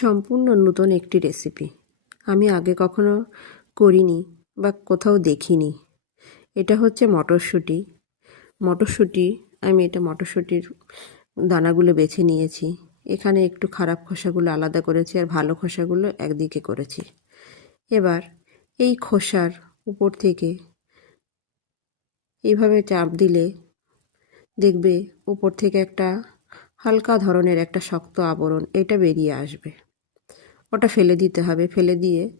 সম্পূর্ণ নতুন একটি রেসিপি। আমি আগে কখনো করিনি বা কোথাও দেখিনি। এটা হচ্ছে মটরশুঁটি। আমি মটরশুঁটির দানাগুলো বেছে নিয়েছি। এখানে একটু খারাপ খোসাগুলো আলাদা করেছি আর ভালো খোসাগুলো একদিকে করেছি। এবার এই খোসার উপর থেকে এইভাবে চাপ দিলে দেখবে উপর থেকে একটা হালকা ধরনের একটা শক্ত আবরণ এটা বেরিয়ে আসবে। ওটা ফেলে দিতে হবে। ফেলে দিয়ে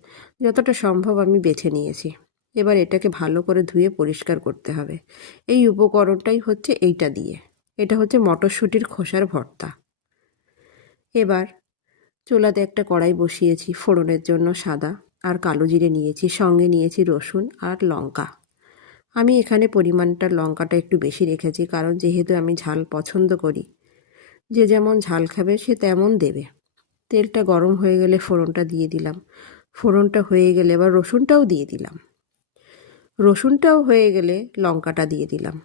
যতটা সম্ভব আমি বেছে নিয়েছি। এবার এটাকে ভালো করে ধুয়ে পরিষ্কার করতে হবে। এই উপকরণটাই হচ্ছে এইটা দিয়ে। এটা হচ্ছে মটরশুঁটির খোসার ভর্তা। এবার চুলাতে একটা কড়াই বসিয়েছি ফোড়নের জন্য সাদা আর কালো জিরে নিয়েছি, সঙ্গে নিয়েছি রসুন আর লঙ্কা। আমি এখানে পরিমাণটা লঙ্কাটা একটু বেশি রেখেছি, কারণ যেহেতু আমি ঝাল পছন্দ করি। যে যেমন ঝাল খাবে সে তেমন দেবে। তেলটা গরম হয়ে গেলে ফোড়নটা দিয়ে দিলাম। ফোড়নটা হয়ে গেলে এবার রসুনটাও দিয়ে দিলাম। রসুনটাও হয়ে গেলে লঙ্কাটা দিয়ে দিলাম।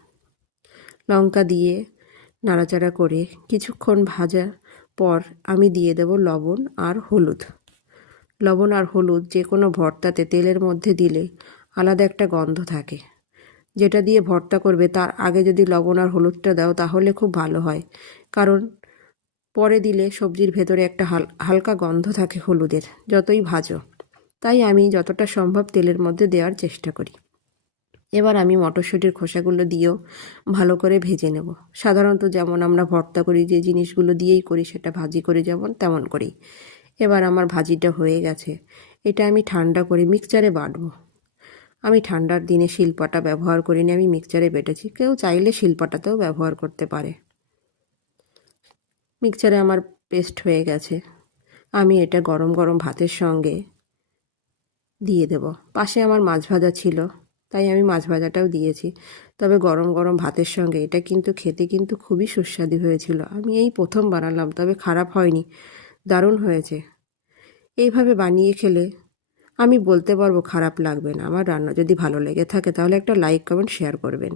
লঙ্কা দিয়ে নাড়াচাড়া করে কিছুক্ষণ ভাজা পর আমি দিয়ে দেব লবণ আর হলুদ। লবণ আর হলুদ যে কোনো ভর্তাতে তেলের মধ্যে দিলে আলাদা একটা গন্ধ থাকে। যেটা দিয়ে ভর্তা করবে তার আগে যদি লবণ আর হলুদটা দাও তাহলে খুব ভালো হয়, কারণ পরে দিলে সবজির ভেতরে একটা হালকা গন্ধ থাকে হলুদের, যতই ভাজো। তাই আমি যতটা সম্ভব তেলের মধ্যে দেওয়ার চেষ্টা করি। এবার আমি মটরশুঁটির খোসাগুলো দিয়েও ভালো করে ভেজে নেব। সাধারণত যেমন আমরা ভর্তা করি যে জিনিসগুলো দিয়েই করি, সেটা ভাজি করে যেমন তেমন করি। এবার আমার ভাজিটা হয়ে গেছে। এটা আমি ঠান্ডা করে মিক্সচারে বাটবো। আমি ঠান্ডার দিনে শিলপাটা ব্যবহার করিনি, আমি মিক্সচারে বেটেছি। কেউ চাইলে শিলপাটাতেও ব্যবহার করতে পারে। মিক্সচারে আমার পেস্ট হয়ে গেছে। আমি এটা গরম গরম ভাতের সঙ্গে দিয়ে দেব। পাশে আমার মাছ ভাজা ছিল, তাই আমি মাছ ভাজাটাও দিয়েছি। তবে গরম গরম ভাতের সঙ্গে এটা কিন্তু খেতে কিন্তু খুবই সুস্বাদু হয়েছিল। আমি এই প্রথম বানালাম, তবে খারাপ হয়নি, দারুণ হয়েছে। এইভাবে বানিয়ে খেলে আমি বলতে পারবো খারাপ লাগবে না। আমার রান্না যদি ভালো লেগে থাকে তাহলে একটা লাইক, কমেন্ট, শেয়ার করবেন।